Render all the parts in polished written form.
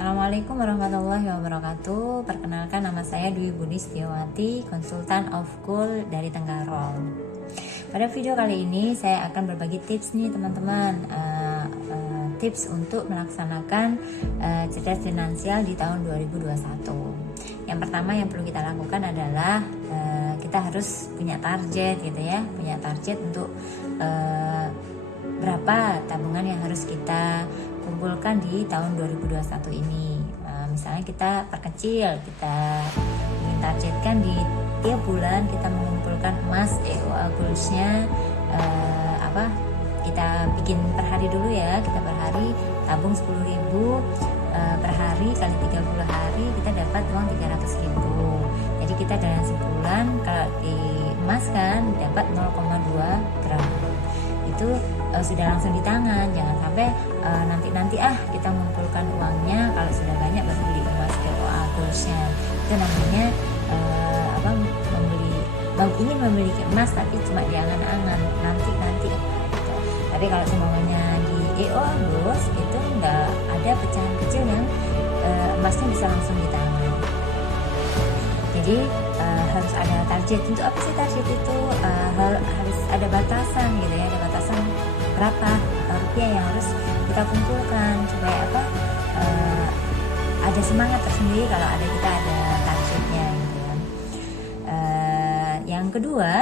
Assalamualaikum warahmatullahi wabarakatuh. Perkenalkan, nama saya Dwi Budi Setiawati, konsultan of Cool dari Tenggarong. Pada video kali ini saya akan berbagi tips nih teman-teman, tips untuk melaksanakan cerdas finansial di tahun 2021. Yang pertama yang perlu kita lakukan adalah kita harus punya target gitu ya, punya target untuk berapa tabungan yang harus kita kumpulkan di tahun 2021 ini. Misalnya kita perkecil, kita targetkan di tiap bulan kita mengumpulkan emas EOA goalsnya kita bikin per hari dulu ya, kita per hari tabung 10.000 per hari kali 30 hari kita dapat uang 300.000. Jadi kita dalam sebulan kalau di emas kan dapat 0,2 gram. Itu sudah langsung di tangan, jangan sampai nanti kita mengumpulkan uangnya kalau sudah banyak baru beli emas EOA goalsnya. Itu namanya ingin memiliki emas tapi cuma di angan-angan nanti gitu. Tapi kalau semuanya di EOA goals itu nggak ada pecahan kecil yang emasnya bisa langsung di tangan. Jadi harus ada target. Untuk apa sih target itu? Harus ada batasan gitu ya, ada batasan berapa rupiah yang harus kita kumpulkan supaya ada semangat tersendiri kalau kita ada targetnya gitu ya. Yang kedua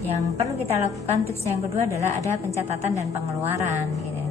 yang perlu kita lakukan, tips yang kedua adalah ada pencatatan dan pengeluaran gitu.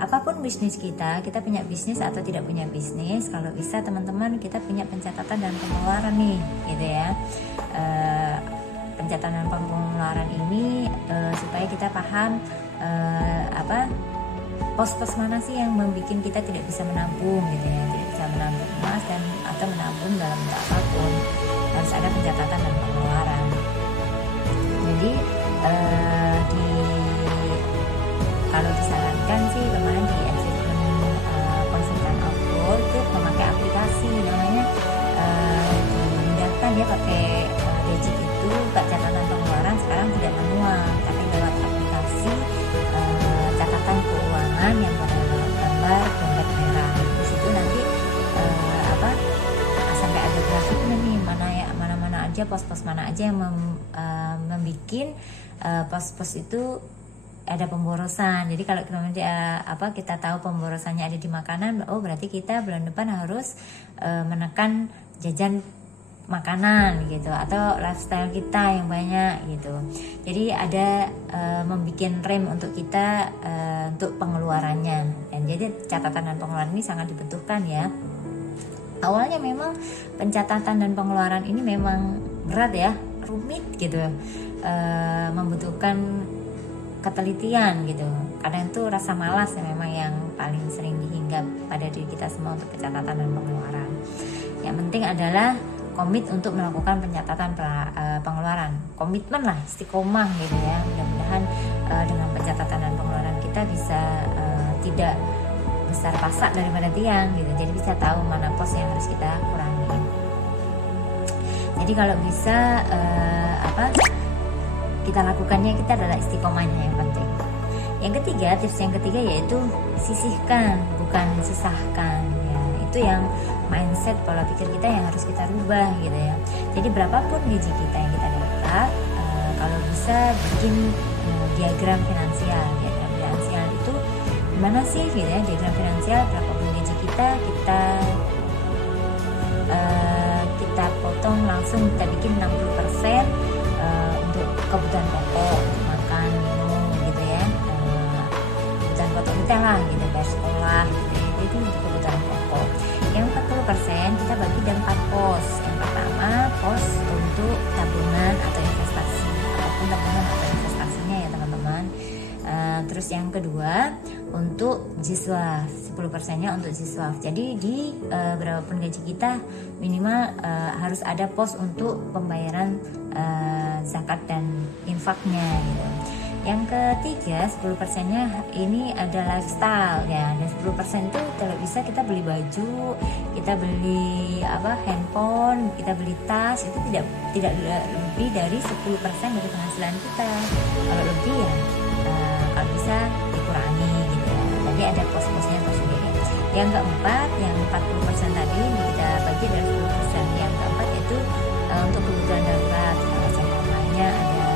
Apapun bisnis kita punya bisnis atau tidak punya bisnis, kalau bisa teman-teman kita punya pencatatan dan pengeluaran nih gitu ya. Pencatatan dan pengeluaran ini supaya kita paham pos-pos mana sih yang membuat kita tidak bisa menabung gitu ya, tidak bisa menabung emas dan atau menabung dalam bentuk apapun. Harus ada pencatatan dan pengeluaran. Jadi kalau disarankan sih kemarin di assessment konsultan of Goal itu memakai aplikasi namanya dimudahkan dia pakai gadget itu, catatan pengeluaran sekarang tidak manual tapi lewat aplikasi catatan keuangan yang bergambar dompet merah. Di situ nanti sampai ada grafiknya nih, mana aja pos-pos mana aja yang membikin pos-pos itu ada pemborosan. Jadi kalau kita tahu pemborosannya ada di makanan, berarti kita bulan depan harus menekan jajan makanan gitu, atau lifestyle kita yang banyak gitu. Jadi ada membuat rem untuk kita untuk pengeluarannya. Dan jadi catatan dan pengeluaran ini sangat dibutuhkan ya. Awalnya memang pencatatan dan pengeluaran ini memang berat ya, rumit gitu, membutuhkan ketelitian gitu. Kadang itu rasa malas ya memang yang paling sering dihinggap pada diri kita semua untuk pencatatan dan pengeluaran. Yang penting adalah komit untuk melakukan pencatatan pengeluaran, komitmen lah, istiqomah gitu ya. Mudah-mudahan dengan pencatatan dan pengeluaran kita bisa tidak besar pasak daripada tiang gitu, jadi bisa tahu mana pos yang harus kita kurangi. Jadi kalau bisa kita lakukannya, kita adalah istiqomahnya yang penting. Tips yang ketiga yaitu sisihkan bukan sisahkan ya. Itu yang mindset, pola pikir kita yang harus kita rubah gitu ya. Jadi berapapun gaji kita yang kita dapat, kalau bisa bikin diagram finansial. Diagram finansial itu gimana sih gitu ya, diagram finansial berapapun gaji kita potong langsung, kita bikin 60% untuk kebutuhan pokok, untuk makan, minum gitu ya, kebutuhan pokok kita lah gitu, bayar sekolah gitu ya, itu untuk kebutuhan pokok. Yang 40% kita bagi dalam 4 pos. Yang pertama pos untuk tabungan atau investasi, apapun tabungan atau investasinya ya teman-teman. Terus yang kedua untuk jiswaf, 10%-nya untuk jiswaf. Jadi di berapapun gaji kita minimal harus ada pos untuk pembayaran zakat dan infaknya gitu. Yang ketiga 10%-nya ini ada lifestyle ya, dan 10% itu kalau bisa kita beli baju, kita beli handphone, kita beli tas, itu tidak lebih dari 10% dari penghasilan kita. Kalau lebih ya kalau bisa dikurangi gitu ya. Jadi ada pos-posnya tersendiri. Yang keempat, yang 40% tadi kita bagi dari 10%. Yang keempat yaitu untuk kebutuhan darurat, semuanya ada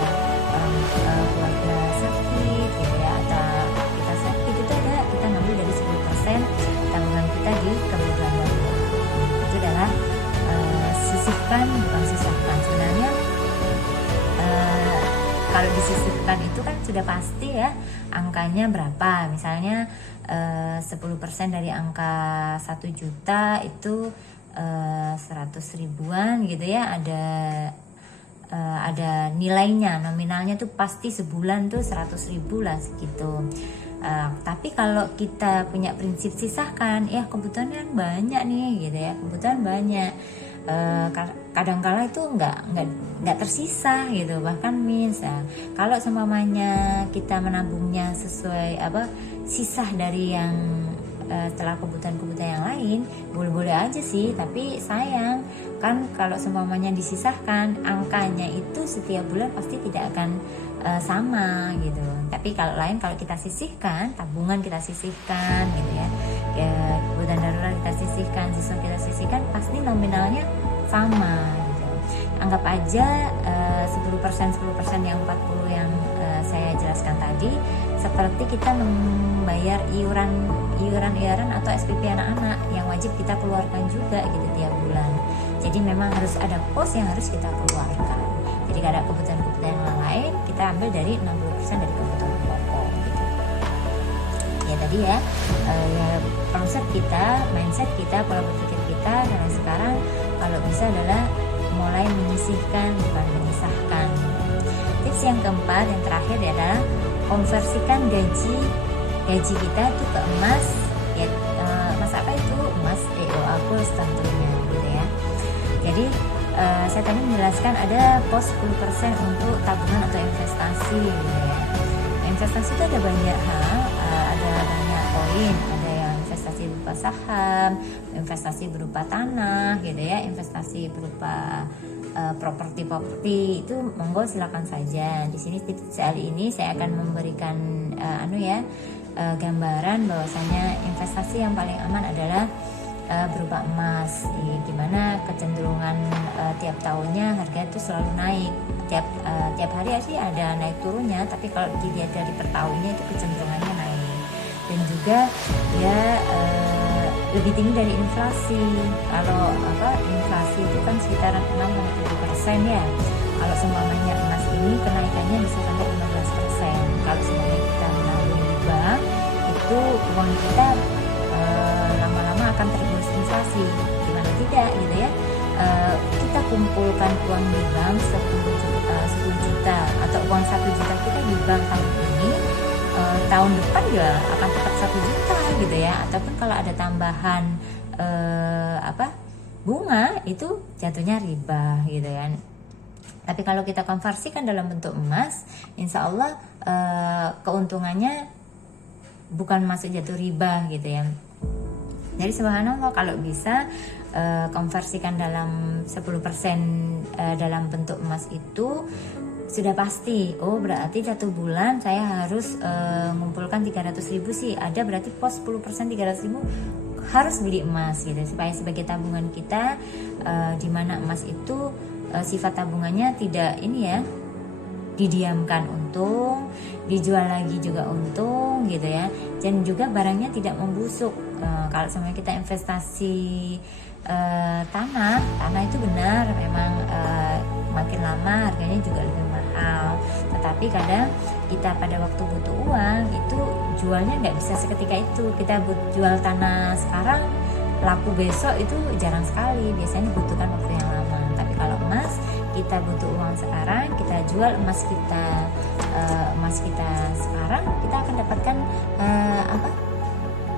keluarga sakit gitu ya, atau kita sakit, itu ada, kita ngambil dari 10% tabungan kita di kebutuhan darurat. Itu adalah sisihkan, bukan sisahkan sebenarnya. Kalau disisihkan itu kan sudah pasti ya angkanya berapa. Misalnya 10% dari angka 1 juta itu 100 ribuan gitu ya, ada nilainya, nominalnya tuh pasti sebulan tuh 100 ribu lah segitu. Tapi kalau kita punya prinsip sisahkan, ya kebutuhannya banyak nih gitu ya, kebutuhan banyak, kadang-kala itu nggak tersisa gitu, bahkan kalau seumpamanya kita menabungnya sesuai sisah dari yang setelah kebutuhan-kebutuhan yang lain, boleh-boleh aja sih, tapi sayang kan kalau seumpamanya disisahkan, angkanya itu setiap bulan pasti tidak akan sama gitu. Tapi kalau kita sisihkan, tabungan kita sisihkan gitu ya, kebutuhan darurat kita sisihkan, siswa kita sisihkan, pasti nominalnya sama gitu. Anggap aja 10% yang 40 yang saya jelaskan tadi seperti kita membayar iuran atau SPP anak-anak yang wajib kita keluarkan juga gitu tiap bulan. Jadi memang harus ada pos yang harus kita keluarkan. Jadi ada kebutuhan-kebutuhan yang lain, kita ambil dari 60% dari kebutuhan pokok gitu. Ya tadi ya, konsep kita, mindset kita, pola berpikir kita karena sekarang kalau bisa adalah mulai menyisihkan bukan menyisahkan. Tips yang keempat, yang terakhir adalah konversikan gaji kita itu ke emas. Ya, emas apa itu? Emas EOA Gold tentunya gitu ya. Jadi saya tadi menjelaskan ada pos 10% untuk tabungan atau investasi gitu ya. Investasi itu ada banyak hal, ada banyak poin, ada yang investasi berupa saham, investasi berupa tanah gitu ya, investasi berupa properti itu monggo silakan saja. Di sini tips kali ini saya akan memberikan gambaran bahwasanya investasi yang paling aman adalah berupa emas, di mana kecenderungan tiap tahunnya harga itu selalu naik. Tiap hari sih ada naik turunnya, tapi kalau dilihat dari per tahunnya itu kecenderungannya naik. Dan juga ya lebih tinggi dari inflasi. Kalau inflasi itu kan sekitar 6-7% ya. Kalau semuanya emas ini kenaikannya bisa sampai 15%. Kalau semuanya kita menabung di bank, itu uang kita lama-lama akan tergerus inflasi. Gimana tidak gitu ya? Kita kumpulkan uang di bank 10 juta atau uang 1 juta kita di bank tahun ini, tahun depan juga akan tetap 1 juta gitu ya. Ataupun kalau ada tambahan bunga, itu jatuhnya riba gitu kan. Tapi kalau kita konversikan dalam bentuk emas, insya Allah keuntungannya bukan masuk jatuh riba gitu ya. Jadi subhanallah kalau bisa konversikan dalam 10% dalam bentuk emas itu sudah pasti, berarti 1 bulan saya harus mengumpulkan 300.000 sih, ada berarti pos 10% 300.000 harus beli emas gitu, supaya sebagai tabungan kita, di mana emas itu sifat tabungannya tidak didiamkan untung, dijual lagi juga untung gitu ya, dan juga barangnya tidak membusuk. Kalau semuanya kita investasi tanah itu benar memang makin lama harganya juga lebih mahal, tetapi kadang kita pada waktu butuh uang itu jualnya nggak bisa seketika itu. Kita jual tanah sekarang laku besok itu jarang sekali, biasanya dibutuhkan waktu yang lama. Tapi kalau emas, kita butuh uang sekarang, kita jual emas kita sekarang, kita akan dapatkan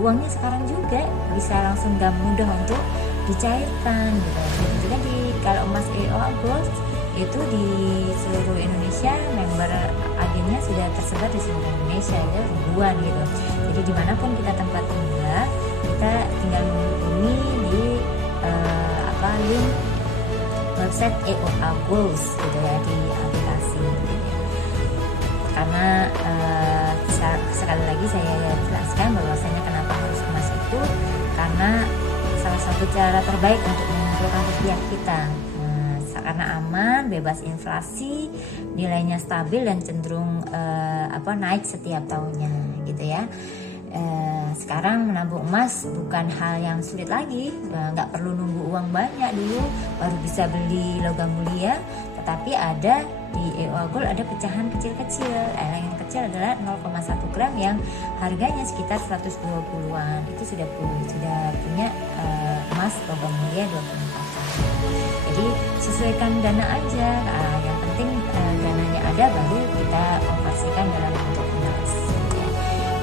uangnya sekarang juga, bisa langsung gak mudah untuk dicairkan gitu. Dan juga kalau emas EOA Gold itu di seluruh Indonesia, member agennya sudah tersebar di seluruh Indonesia ya, ribuan gitu. Jadi dimanapun kita tempat tinggal, kita tinggal menghubungi di link website EOA Gold gitu ya, di aplikasi gitu ya. Karena sekali lagi saya jelaskan bahwasanya kenapa harus emas itu, karena salah satu cara terbaik untuk mengumpulkan rupiah kita. Karena aman, bebas inflasi, nilainya stabil dan cenderung naik setiap tahunnya gitu ya. Sekarang menabung emas bukan hal yang sulit lagi, nggak perlu nunggu uang banyak dulu baru bisa beli logam mulia, tetapi ada di EOA Gold ada pecahan kecil-kecil. Yang kecil adalah 0,1 gram yang harganya sekitar 120-an. Itu sudah punya emas logam mulia 24 karat. Jadi sesuaikan dana aja, yang penting dananya ada baru kita konversikan dalam bentuk emas.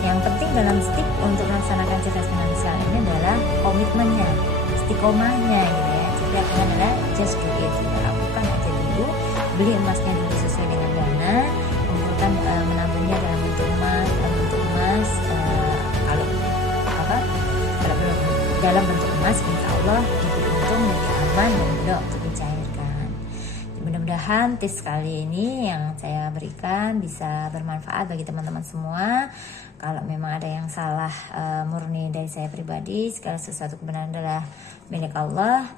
Yang penting dalam stick untuk melaksanakan cerdas finansial ini adalah komitmennya, istiqomahnya gitu ya. Jadi artinya adalah just do it, lakukan aja dulu, beli emasnya dulu sesuai dengan dana, kumpulkan menabungnya dalam bentuk emas, kalau belum dalam bentuk emas, insya Allah lebih untung, lebih aman dan mudah untuk dicairkan. Mudah-mudahan tips kali ini yang saya berikan bisa bermanfaat bagi teman-teman semua. Kalau memang ada yang salah, murni dari saya pribadi, segala sesuatu kebenaran adalah milik Allah.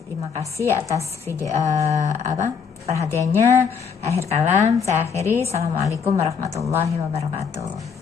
Terima kasih atas video perhatiannya. Akhir kalam saya akhiri. Assalamualaikum warahmatullahi wabarakatuh.